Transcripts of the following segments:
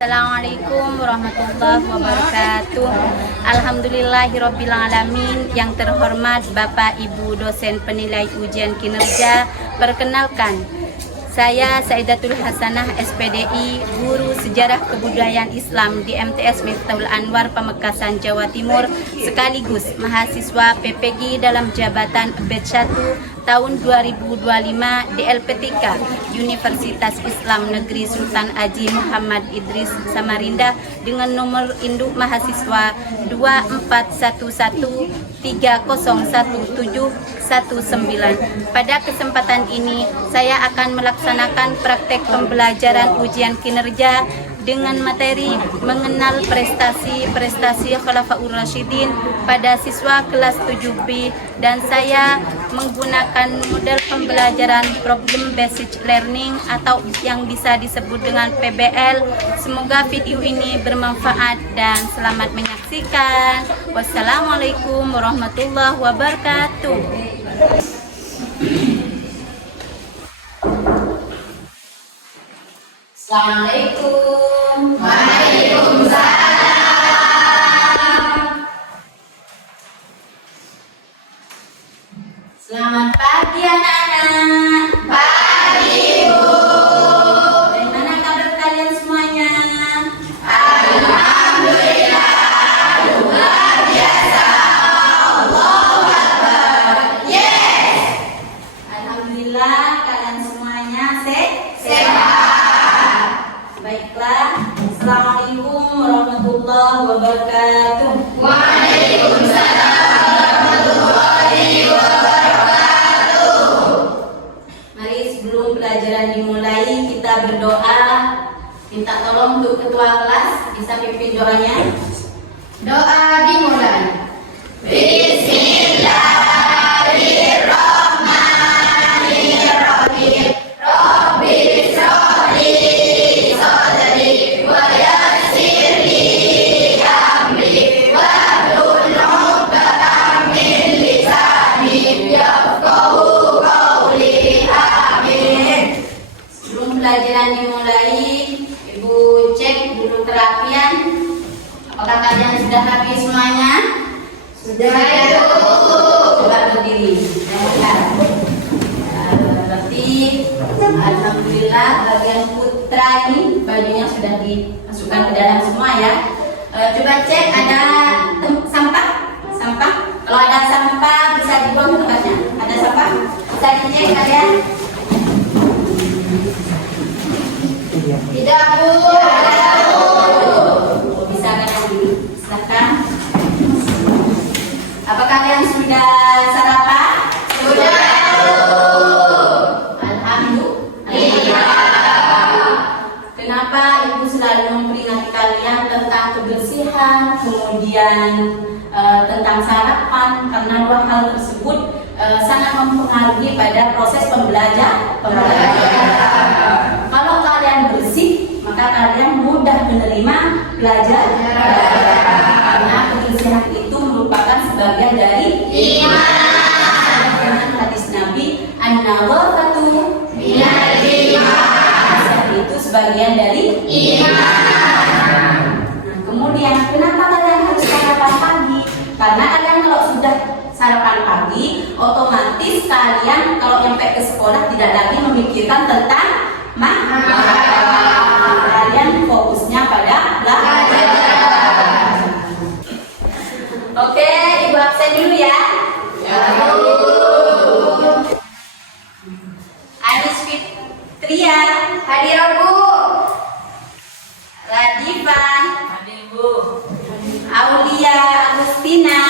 Assalamualaikum warahmatullahi wabarakatuh. Alhamdulillahirrabbilalamin. Yang terhormat Bapak Ibu dosen penilai ujian kinerja, perkenalkan, saya Saidatul Hasanah SPDI, guru Sejarah Kebudayaan Islam di MTS Miftahul Anwar Pamekasan, Jawa Timur, sekaligus mahasiswa PPG dalam jabatan abad 1 tahun 2025 di LPTK Universitas Islam Negeri Sultan Haji Muhammad Idris Samarinda dengan nomor induk mahasiswa 2411301719. Pada kesempatan ini saya akan melaksanakan praktek pembelajaran ujian kinerja dengan materi mengenal prestasi Khulafaur Rasyidin pada siswa kelas 7B, dan saya menggunakan model pembelajaran problem based learning atau yang bisa disebut dengan PBL. Semoga video ini bermanfaat dan selamat menyaksikan. Wassalamualaikum warahmatullahi wabarakatuh. Assalamualaikum. Waalaikumsalam. Selamat pagi anak-anak. Pagi, Bu. Bagaimana kabar kalian semuanya? Alhamdulillah, luar biasa. Allahu Akbar. Yes. Alhamdulillah kalian semuanya Sehat. Baiklah. Assalamualaikum warahmatullahi wabarakatuh. Waalaikumsalam warahmatullahi wabarakatuh. Mari sebelum pelajaran dimulai kita berdoa. Minta tolong untuk ketua kelas bisa pimpin doanya. Doa dimulai. Bismillahirrahmanirrahim. Rabbi shrahli sadri wa yassir li amri wahlul 'uqdatam min lisani yafqahu qawli. Amin. Sebelum pelajaran dimulai, Ibu cek dulu kerapian. Apakah kalian sudah rapi semuanya? Sudah, Bu. Coba berdiri. Berarti alhamdulillah bagian putra ini bajunya sudah dimasukkan ke dalam semua ya. Coba cek ada sampah. Kalau ada sampah bisa dibuang ke tempatnya. Ada sampah bisa dicek kalian. Tidak, Bu. Ada, Bu. Bisa kalian dulu. Silakan. Apa kalian sudah sarapan? Sudah, Bu. Alhamdulillah. Kenapa Ibu selalu memperingati kalian tentang kebersihan, kemudian tentang sarapan? Karena dua hal tersebut sangat mempengaruhi pada proses pembelajaran. Kalau kalian bersih, maka kalian mudah menerima pelajaran. Karena kebersihan itu merupakan sebagian dari iman. Dengan hadis Nabi, an-nadhafatu Minal iman. itu sebagian dari Iman. Nah, kemudian kenapa kalian harus sarapan pagi? Karena kalian kalau sudah sarapan pagi, otomatis kalian kalau nyampe ke sekolah tidak lagi memikirkan tentang kalian fokusnya pada belajar. Oke, Ibu absen dulu ya. Ya, Bu. Anis Fitria, Hadir, Bu. Ladifan, hadir Bu. Aulia Agustina,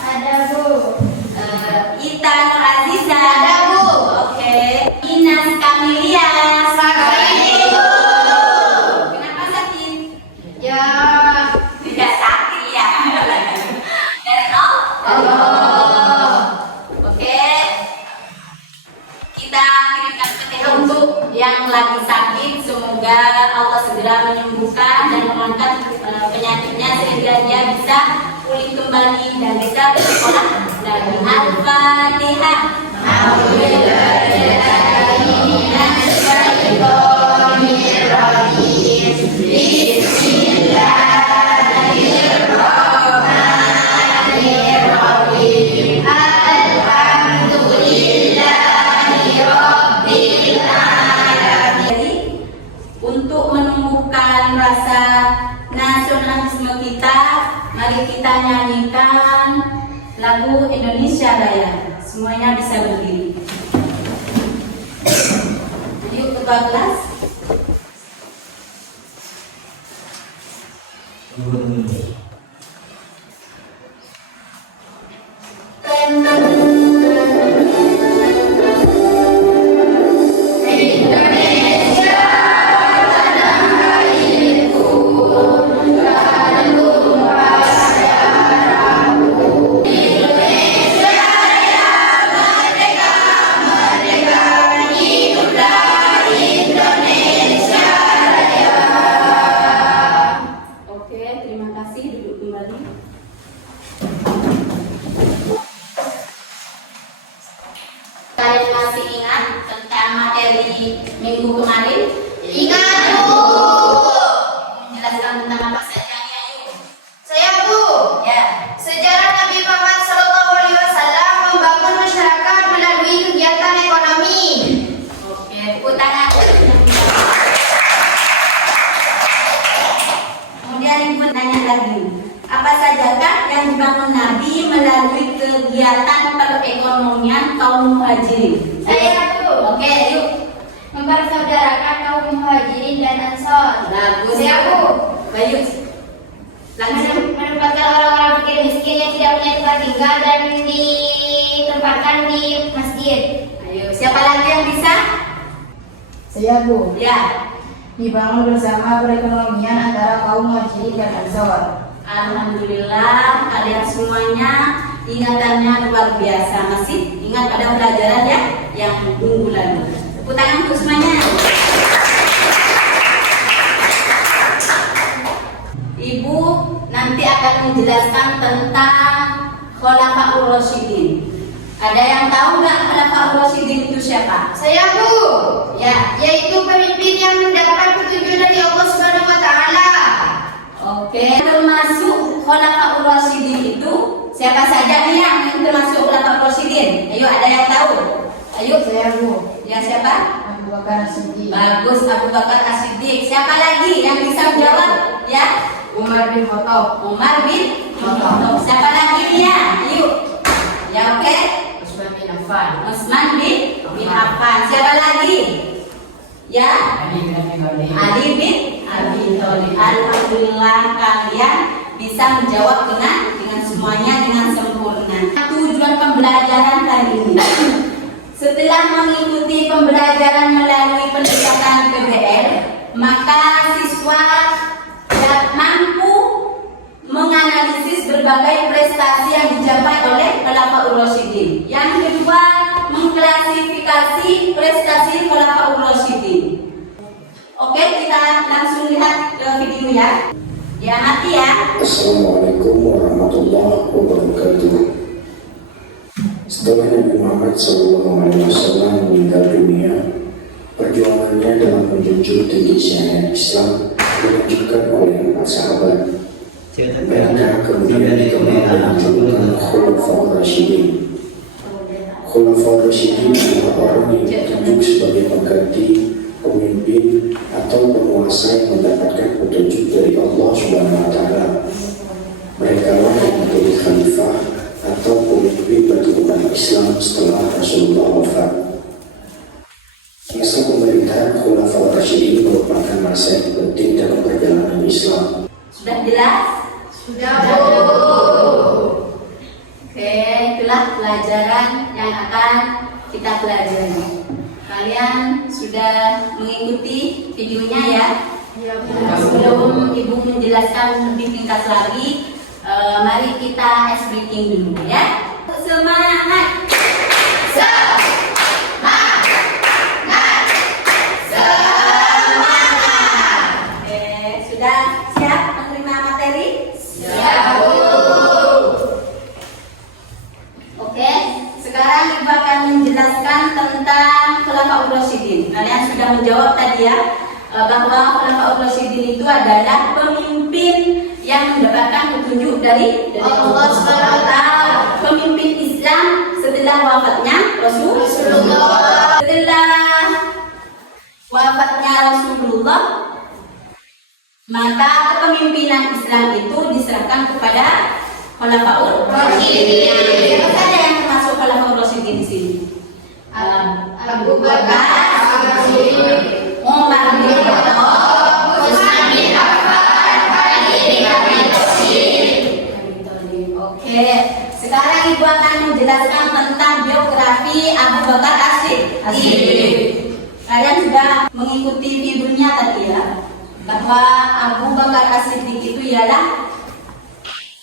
Ada, Bu. Ita Nur Aziza, Ada, Bu. Oke. Inas Kamelia, Sakit, Bu. Kenapa sakit? Ya. Tidak sakit ya. Dari Allah. Oke. Kita kirimkan Fatihah untuk yang lagi sakit. Semoga Allah segera menyembuhkan dan mengangkat penyakitnya sehingga dia bisa pulih kembali dan bisa bersekolah lagi. Al-Fatihah. Alhamdulillah. kita nyanyikan lagu Indonesia Raya. Semuanya bisa berdiri. Yuk ketua kelas. Oke, terima kasih. Duduk kembali. Kalian masih ingat tentang materi minggu kemarin? Ingat, Bu. Menjelaskan tentang apa saja ya, yuk. Saya, Bu. Ya. Sejarah Nabi Muhammad SAW membangun masyarakat melalui kegiatan ekonomi. Oke, tepuk tangan. Kemudian Ibu tanya lagi, apa sajakah yang dibangun Nabi melalui kegiatan perekonomian kaum muhajirin? Saya, Bu. Oke, yuk. Mempersaudarakan kaum muhajirin dan ansor. Bagus. Saya, Bu. Bayu. Langsung. Menempatkan orang-orang fakir miskin yang tidak punya tempat tinggal dan ditempatkan di masjid. Ayo, siapa lagi yang bisa? Saya, Bu. Ya. Dibangun bersama perekonomian antara kaum muhajirin dan ansor. Alhamdulillah, kalian semuanya ingatannya luar biasa. Masih ingat pada pelajaran ya yang minggu lalu. Tepuk tangan untuk semuanya. Ibu nanti akan menjelaskan tentang Khulafaur Rasyidin. Ada yang tahu nggak Khulafaur Rasyidin itu siapa? Saya, Bu. Ya. Yaitu pemimpin yang mendapat petunjuk dari Allah Subhanahu wa taala. Oke, termasuk Khulafaur Rasyidin itu siapa saja nih yang termasuk Khulafaur Rasyidin? Ayo, ada yang tahu? Ayo. Saya, Bu. Ya, siapa? Abu Bakar As-Siddiq. Bagus, Abu Bakar As-Siddiq. Siapa lagi yang bisa menjawab? Ya, Umar bin Khattab. Umar bin Khattab. Siapa lagi ya? Ayo. Ya, oke. Utsman bin Affan. Utsman bin Affan. Siapa lagi? Ya, Ali bin Abi Thalib. Ali bin Abi Thalib. Alhamdulillah kalian bisa menjawab dengan semuanya dengan sempurna. Tujuan pembelajaran kali ini. Setelah mengikuti pembelajaran melalui pendekatan PBL, maka siswa mampu menganalisis berbagai prestasi yang dicapai oleh Khulafaur Rasyidin. Yang kedua, mengklasifikasi prestasi Khulafaur Rasyidin. Oke, kita langsung lihat ke video ya. Diamati ya. Assalamualaikum warahmatullahi wabarakatuh. Setelah Nabi Muhammad SAW meninggal dunia, perjuangannya dalam menjunjung tinggi syariat Islam dilanjutkan oleh para sahabat. Mereka kemudian dikenal dengan julukan Khulafaur Rasyidin. Khulafaur Rasyidin adalah orang yang ditunjuk sebagai pengganti, pemimpin, atau penguasa yang mendapatkan petunjuk dari Allah Subhanahu wa Ta'ala. Mereka lah yang menjadi khalifah atau pemimpin bagi umat Islam setelah Rasulullah wafat. Masa pemerintahan Khulafaur Rasyidin merupakan masa yang penting dalam perjalanan Islam. Sudah jelas? Sudah, Bu. Oke, itulah pelajaran yang akan kita pelajari. Kalian sudah mengikuti videonya ya? Ya, Bu. Sebelum Ibu menjelaskan lebih ringkas lagi, mari kita ice breaking dulu ya. Semangat! Oke, sudah siap menerima materi? Ya, Bu. Oke, sekarang Ibu akan menjelaskan tentang Khulafaur Rasyidin. Kalian sudah menjawab tadi ya, bahwa Khulafaur Rasyidin itu adalah pemimpin yang mendapatkan petunjuk dari Allah Subhanahu wa Ta'ala, pemimpin Islam setelah wafatnya Rasulullah. Setelah wafatnya Rasulullah, maka kepemimpinan Islam itu diserahkan kepada Khulafaur Rasyidin. Siapa saja yang termasuk Khulafaur Rasyidin di sini? Abu Bakar, Umar bin Khattab, Utsman bin Affan, Ali bin Abi Thalib. Oke, sekarang Ibu akan menjelaskan tentang biografi Abu Bakar As-Siddiq. Kalian sudah mengikuti videonya tadi ya, bahwa Abu Bakar As-Siddiq itu ialah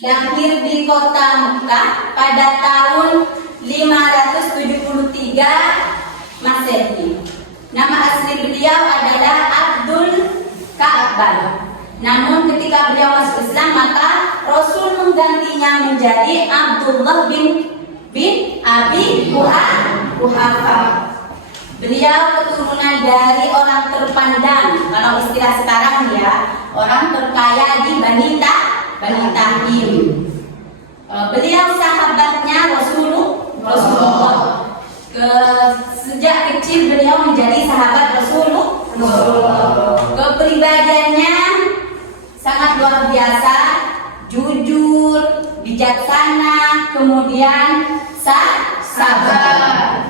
lahir di kota Mekah pada tahun 573 Masehi. Nama asli beliau adalah Abdul Ka'bah. Namun ketika beliau masuk Islam, maka Rasul menggantinya menjadi Abdullah bin Abi Quhafa. Beliau keturunan dari orang terpandang, kalau istilah sekarang ya, orang terkaya di Bani Tamim. Beliau sahabatnya Rasulullah. Sejak kecil beliau menjadi sahabat Rasulullah. Kepribadiannya sangat luar biasa, jujur, bijaksana, kemudian sabar.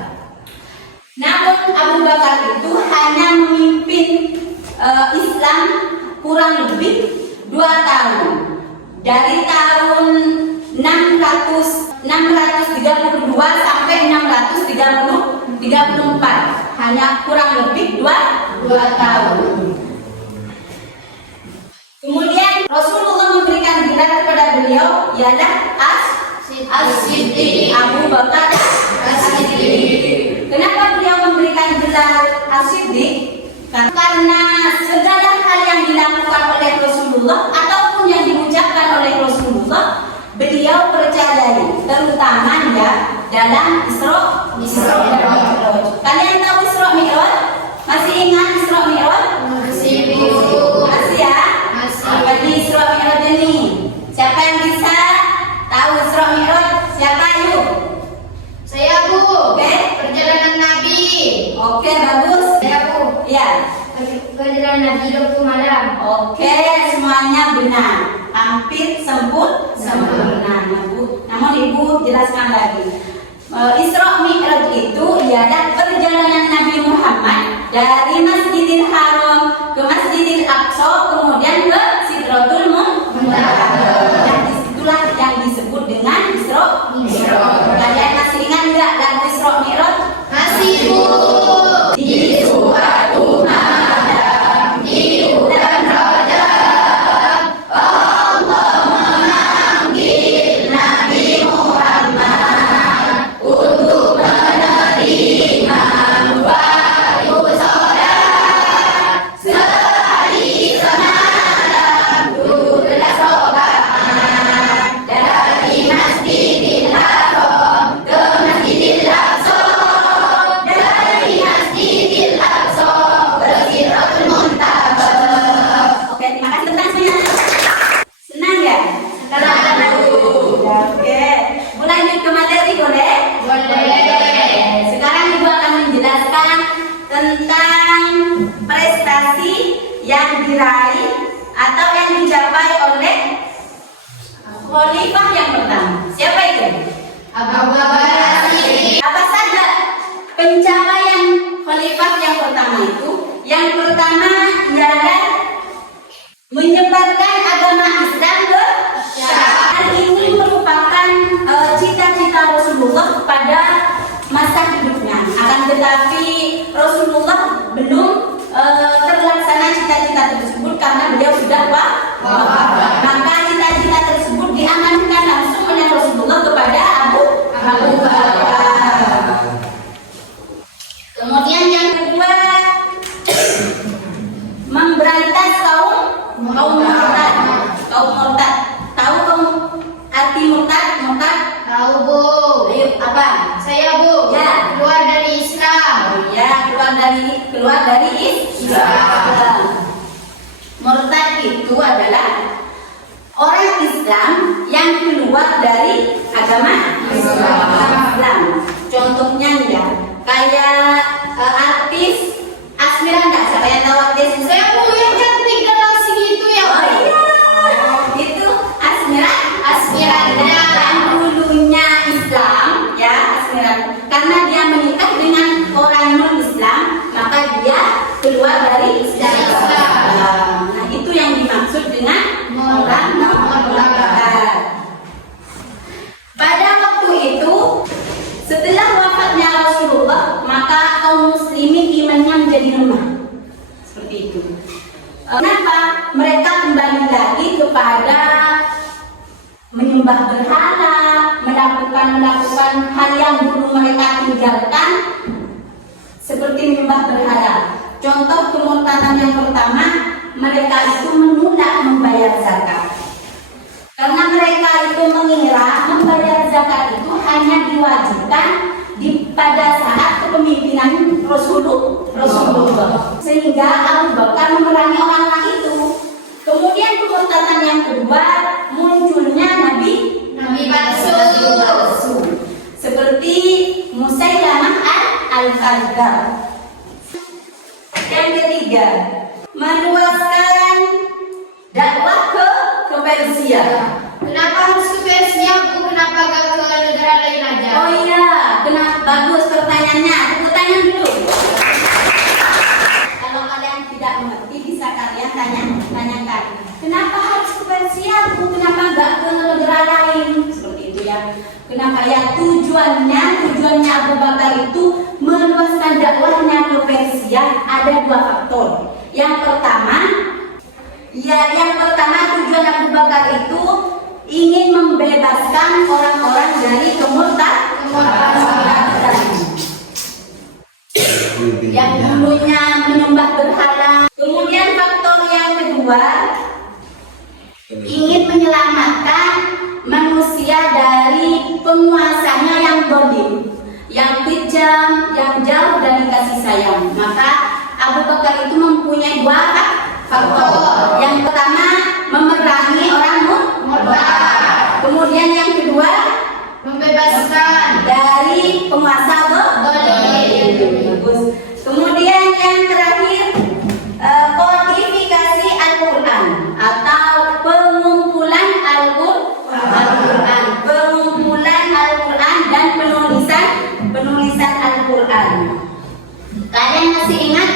Namun Abu Bakar itu hanya memimpin Islam kurang lebih 2 tahun. Dari tahun 632 sampai 634, hanya kurang lebih 2 tahun. Kemudian Rasulullah memberikan gelar kepada beliau ialah As-Siddiq, Abu Bakar As-Siddiq. Kenapa beliau memberikan gelar As-Siddiq? Karena segala hal yang dilakukan oleh Rasulullah ataupun yang diucapkan oleh Rasulullah, beliau percayai, terutama ya dalam Isra dan Mi'raj. Kalian tahu Isra Mi'raj? Masih ingat Isra Mi'raj? Masih ya? Apa ini Isra Mi'raj ini? Siapa yang bisa tahu Isra Mi'raj? Siapa yuk? Saya Bu. Oke. Perjalanan Nabi. Oke, bagus. Saya Bu. Ya. Perjalanan Nabi waktu malam. Oke, semuanya benar. Hampir sempurna, Bu. Namun Ibu jelaskan lagi. Isra Mi'raj itu ialah perjalanan Nabi Muhammad dari Masjidil Haram ke Masjidil Aqsa, kemudian ke Sidratul Muntaha. Dan disitulah yang disebut dengan Isra Mi'raj. Kalian masih ingat enggak lagu Isra Mi'raj? Masih Bu. Di suatu malam di bulan Rajab, Allah memanggil Nabi Muhammad untuk menerima wahyu sholat sehari semalam 12 rakaat dari Masjidil Haram ke Masjidil Aqsa, dari Masjidil Aqsa ke Sidratul Muntaha. Oke, terima kasih tentang semuanya. Senang ya? Oke, Bu lanjut ke materi boleh? Boleh. Sekarang Ibu akan menjelaskan tentang prestasi yang diraih atau yang dicapai oleh khalifah yang pertama. Siapa itu? Abu Bakar As-Siddiq. Apa saja pencapaian khalifah yang pertama itu? Yang pertama ialah menyebarkan agama Islam ke masyarakat. Hal ini merupakan cita-cita Rasulullah pada masa hidupnya. Akan tetapi Rasulullah belum terlaksana cita-cita tersebut karena beliau sudah wafat. Maka cita-cita tersebut diamankan langsung oleh Rasulullah kepada Abu Bakar. Kemudian yang kedua, memberantas kaum murtad. Tahu kaum arti murtad? Tahu Bu. Ayo, apa? Saya Bu. Ya. Keluar dari Islam. Ya, keluar dari Islam. Murtad itu adalah orang Islam yang keluar dari agama Islam. Contohnya ya, kayak artis Asmiranda. Siapa yang tahu artis? Saya Bu yang cantik galaksi itu ya. Oh iya, itu Asmiranda. Pada waktu itu, setelah wafatnya Rasulullah, maka kaum muslimin imannya menjadi lemah. Seperti itu. Kenapa? Mereka kembali lagi kepada menyembah berhala, melakukan hal yang dulu mereka tinggalkan, seperti menyembah berhala. Contoh kemurtadan yang pertama, mereka itu menolak membayar zakat. Karena mereka itu mengira membayar zakat itu hanya diwajibkan pada saat kepemimpinan Rasulullah. Sehingga Abu Bakar memerangi orang-orang itu. Kemudian kemurtadan yang kedua, munculnya nabi palsu. Seperti Musailamah al-Kadzdzab. Yang ketiga, meluaskan dakwah ke Persia. Kenapa harus ke Persia, Bu? Kenapa gak ke negara lain aja? Oh iya, kenapa? Bagus pertanyaannya. Tepuk tangan dulu. Kalau kalian tidak mengerti, bisa kalian tanyakan. Kenapa harus ke Persia, Bu? Kenapa gak ke negara lain? Seperti itu ya. Kenapa ya? Tujuannya Abu Bakar itu meluaskan dakwahnya ke Persia ada dua faktor. Yang pertama tujuan Abu Bakar itu ingin membebaskan orang-orang dari kemurtadan. Yang dulunya menyembah berhala. Kemudian faktor yang kedua, ingin menyelamatkan manusia dari penguasanya yang zalim, yang kejam, yang jauh dari kasih sayang. Maka Abu Bakar itu mempunyai dua faktor. Yang pertama, memerangi orang murtad. Kemudian yang kedua, Membebaskan dari penguasa zalim. Kemudian yang terakhir, kodifikasi Al-Quran atau pengumpulan Al-Quran, pengumpulan Al-Quran dan penulisan Al-Quran. Kalian masih ingat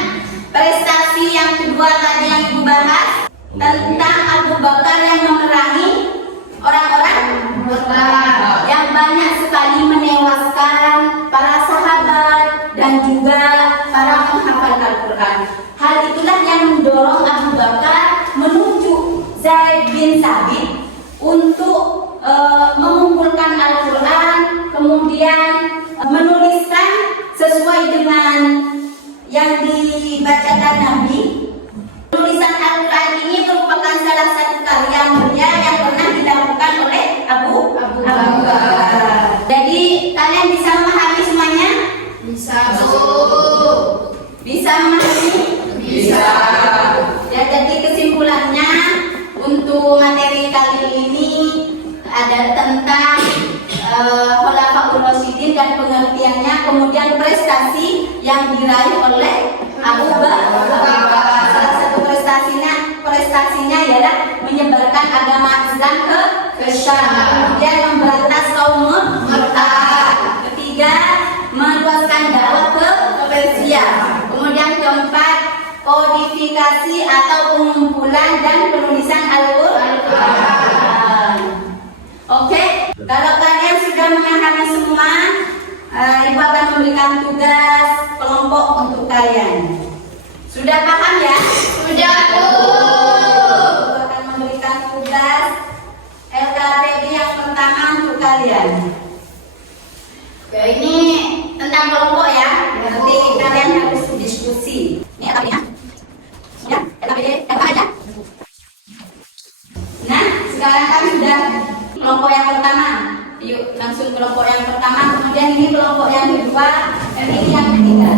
prestasi yang kedua tadi yang Ibu bahas tentang Abu Bakar yang memerangi orang-orang murtad, yang banyak sekali menewaskan para sahabat dan juga para penghafal Al-Quran. Hal itulah yang mendorong Abu Bakar menuju Zaid bin Thabit untuk mengumpulkan Al-Quran, kemudian menuliskan sesuai dengan yang dibacakan Nabi. Tulisan Al-Quran ini merupakan salah satu karya mulia yang pernah dilakukan oleh Abu Bakar. Jadi kalian bisa memahami semuanya? bisa, Bu. Bisa memahami? Bisa. Ya, jadi kesimpulannya untuk materi kali ini ada tentang Khulafaur Rasyidin dan pengertiannya, kemudian prestasi yang diraih oleh Abu Bakar. Salah satu prestasinya ialah menyebarkan agama Islam ke Syam, kemudian memberantas kaum murtad. Ketiga, meluaskan dakwah ke Persia. Kemudian keempat, kodifikasi atau pengumpulan dan penulisan Al-Quran. Oke, kalau kalian sudah memahami semua, Ibu akan memberikan tugas kelompok untuk kalian. Sudah paham ya? Sudah, Bu. Ibu akan memberikan tugas LKPD yang pertama untuk kalian. Ya, ini tentang kelompok ya. Nanti kalian harus diskusi. Ini LKPD-nya. Ya, LKPD apa aja? Nah, sekarang kan sudah kelompok yang pertama. Yuk langsung kelompok yang pertama, kemudian ini kelompok yang kedua, dan ini yang ketiga.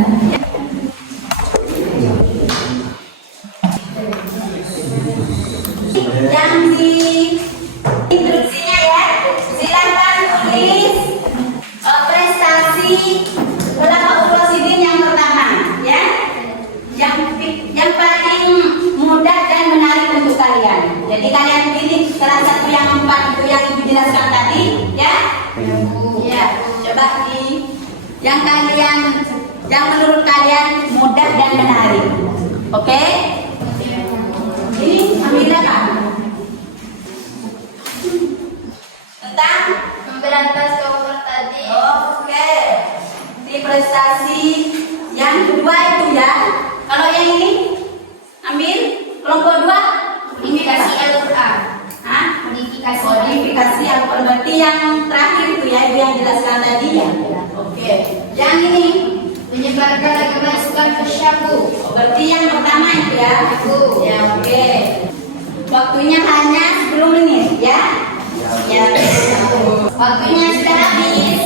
Yang di instruksinya ya, silakan tulis prestasi Khulafaur Rasyidin yang pertama, ya, yang paling mudah dan menarik untuk kalian. Jadi kalian pilih salah satu yang 4 itu yang Ibu jelaskan tadi, ya. Ya, coba yang menurut kalian mudah dan menarik. Oke? Ini ambillah Kak. tentang memberantas kaum murtadin. Oke. Di prestasi yang kedua itu ya. Kalau yang ini ambil kelompok 2 Kodifikasi Al-Quran. Hah? Kodifikasi Kodifikasi Al-Quran. Berarti yang terakhir itu ya, itu yang jelaskan tadi ya. Oke. Yang ini menyebarkan agama Islam ke Syabu. berarti yang pertama itu ya. Aku. Ya, oke. Waktunya hanya 10 menit ya. Ya. Waktunya sudah habis.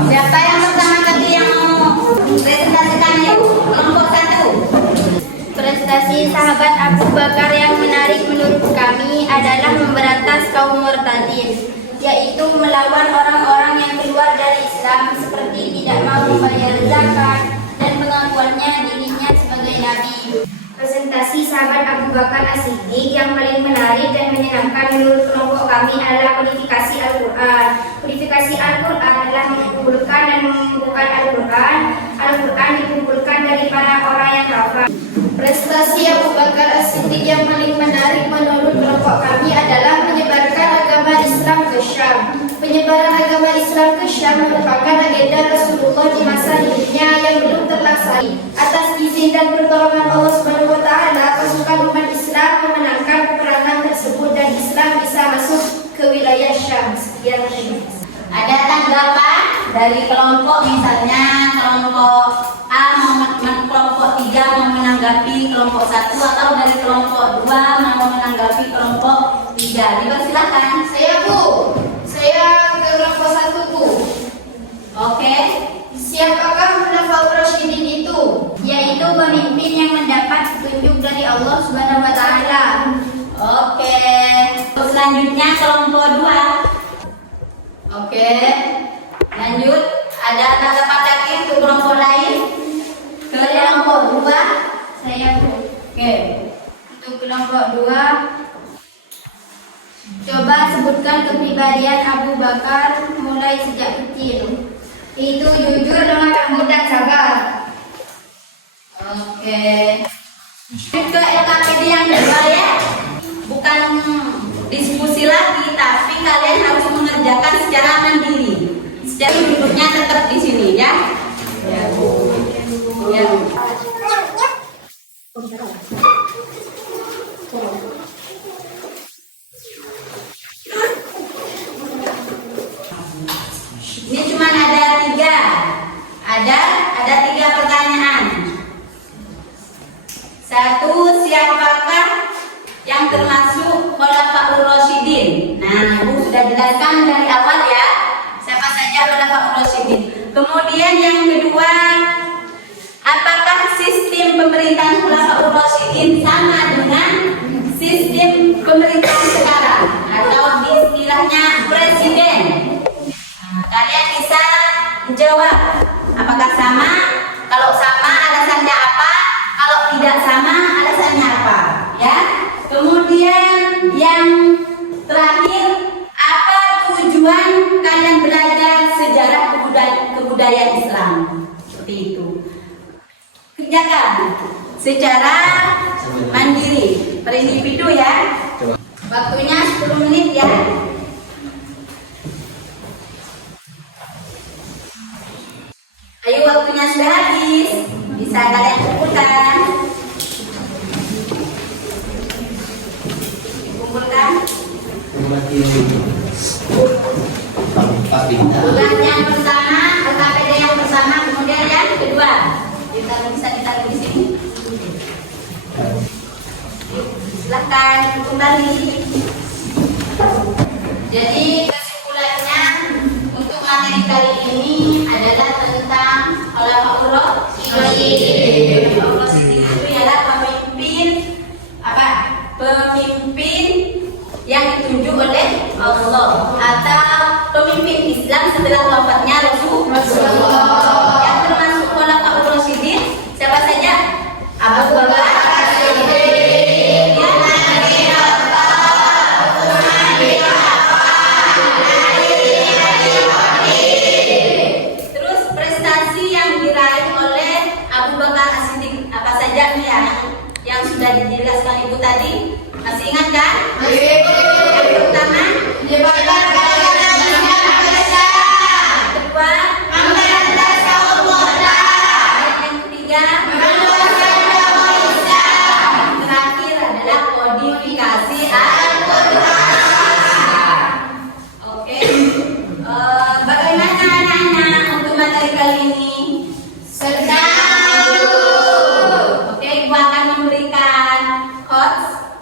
Siapa yang pertama tadi yang mau presentasikan yuk? Kelompok 1. Prestasi sahabat Abu Bakar yang menarik menurut kami adalah memberantas kaum murtadin, yaitu melawan orang-orang yang keluar dari Islam seperti tidak mau membayar zakat dan pengakuannya dirinya sebagai nabi. Presentasi sahabat Abu Bakar As-Siddiq yang paling menarik dan menyenangkan menurut kelompok kami adalah kodifikasi Al-Quran. Kodifikasi Al-Quran adalah mengumpulkan dan mengumpulkan Al-Quran. Al-Quran dikumpulkan dari para orang yang kafir. Prestasi Abu Bakar As-Siddiq yang paling menarik menurut kelompok kami adalah menyebarkan agama Islam ke Syam. Penyebaran agama Islam ke Syam merupakan agenda Rasulullah di masa hidupnya yang belum terlaksana. Atas izin dan pertolongan Allah Subhanahu wa taala, pasukan umat Islam memenangkan peperangan tersebut dan Islam bisa masuk ke wilayah Syam. Sekian terima kasih. Ada tanggapan dari kelompok, misalnya kelompok A kelompok 3 mau menanggapi kelompok 1 atau dari kelompok 2 mau menanggapi kelompok 3. Dipersilakan. Saya Bu, saya ke kelompok 1 Bu. Oke. Siapakah Khulafaur Rasyidin itu? Yaitu pemimpin yang mendapat petunjuk dari Allah Subhanahu wa taala. Oke. Selanjutnya kelompok 2. Oke. Lanjut. Ada tanggapan lagi untuk kelompok lain? Ke kelompok 2. Saya Bu. Oke. Untuk kelompok 2, coba sebutkan kepribadian Abu Bakar mulai sejak kecil. Itu jujur, lemah lembut dan sabar. Oke. Ke LKPD yang kedua ya. Bukan diskusi lagi, tapi kalian harus mengerjakan secara mandiri. Secara duduknya tetap di sini ya. Ya. Ya. Ini cuma ada 3. Ada 3 pertanyaan. 1, siapakah yang termasuk Khulafaur Rasyidin? Nah, Ibu sudah jelaskan dari awal ya. Siapa saja Khulafaur Rasyidin. Kemudian yang kedua, apakah sistem pemerintahan Khulafaur Rasyidin sama dengan sistem pemerintahan sekarang atau istilahnya presiden? Nah, kalian bisa menjawab apakah sama? Kalau sama alasannya apa? Kalau tidak sama alasannya apa? Ya. Kemudian yang terakhir, apa tujuan kalian belajar sejarah kebudayaan Islam? Seperti itu. Kerjakan secara mandiri, per individu ya. Waktunya 10 menit ya. Ayo, waktunya sudah habis. Bisa kalian kumpulkan. Kumpulkan. Bulan yang pertama, LKPD yang pertama, kemudian yang kedua. Bisa ditaruh di sini. Silakan kembali. Jadi kesimpulannya untuk materi kali ini adalah tentang Khulafaur Rasyidin. Itu adalah pemimpin yang ditunjuk oleh Allah atau pemimpin Islam setelah wafatnya Rasulullah. Yang termasuk Khulafaur Rasyidin siapa saja? Abu Bakar yang sudah dijelaskan Ibu tadi. Masih ingat kan? Yang pertama, materi kali ini? Oke, Ibu akan memberikan quotes,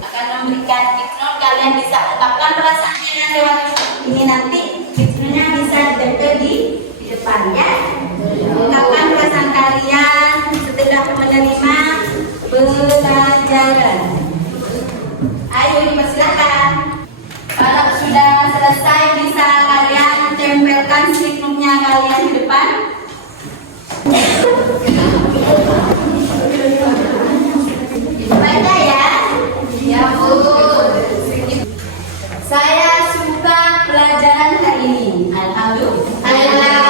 akan memberikan hipno. Kalian bisa ungkapkan perasaannya dan lewat ini nanti hipnonya bisa ditempel di depan ya. Ungkapkan perasaan kalian setelah menerima pelajaran. Ayo dipersilakan. Kalau sudah selesai bisa kalian tempelkan hipnonya kalian di depan. Baca ya. Ya Bu. Saya suka pelajaran hari ini. Alhamdulillah.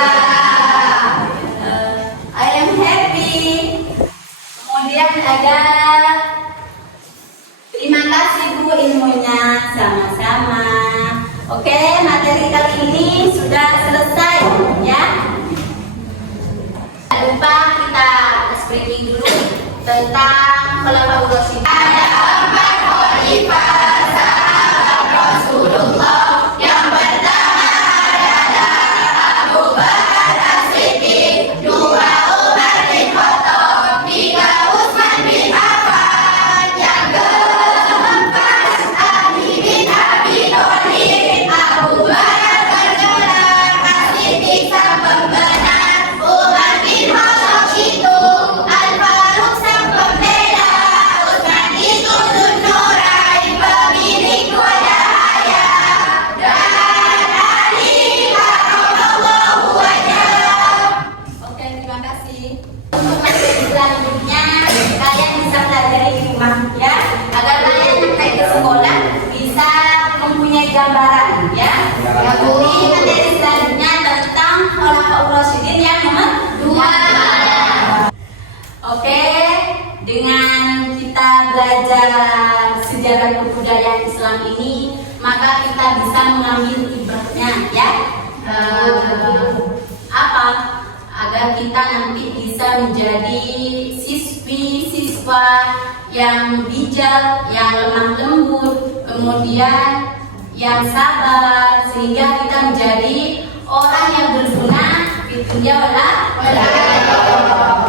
I am happy. Kemudian ada terima kasih Bu ilmunya, sama-sama. Oke, materi kali ini sudah selesai ya. Jangan lupa kita speaking dulu tentang khulafaur rasyidin. Ada 4 khalifah sahabat Rasulullah. Yang pertama adalah Abu Bakar As-Siddiq, 2 Umar bin Khattab, 3 Utsman bin Affan, yang keempat Ali bin Abi Thalib. Abu Bakar bergerak, As-Siddiq sang pembenar, Umar bin Khattab itu Al-Faruq sang pembela, Utsman itu Dzun-Nurain pemilik 2 cahaya, dan Ali karramallahu wajhah. Oke, terima kasih. Untuk materi selanjutnya kalian bisa pelajari di rumah ya, agar kalian sampai ke sekolah bisa mempunyai gambaran ya. Ini materi selanjutnya tentang khulafaur rasyidin yang nomor 2. Oke, dengan kita belajar sejarah kebudayaan Islam ini, maka kita bisa mengambil ibrahnya ya. Apa? Agar kita nanti bisa menjadi siswi-siswa yang bijak, yang lemah lembut, kemudian yang sabar, sehingga kita menjadi orang yang berguna di dunia wal akhirah.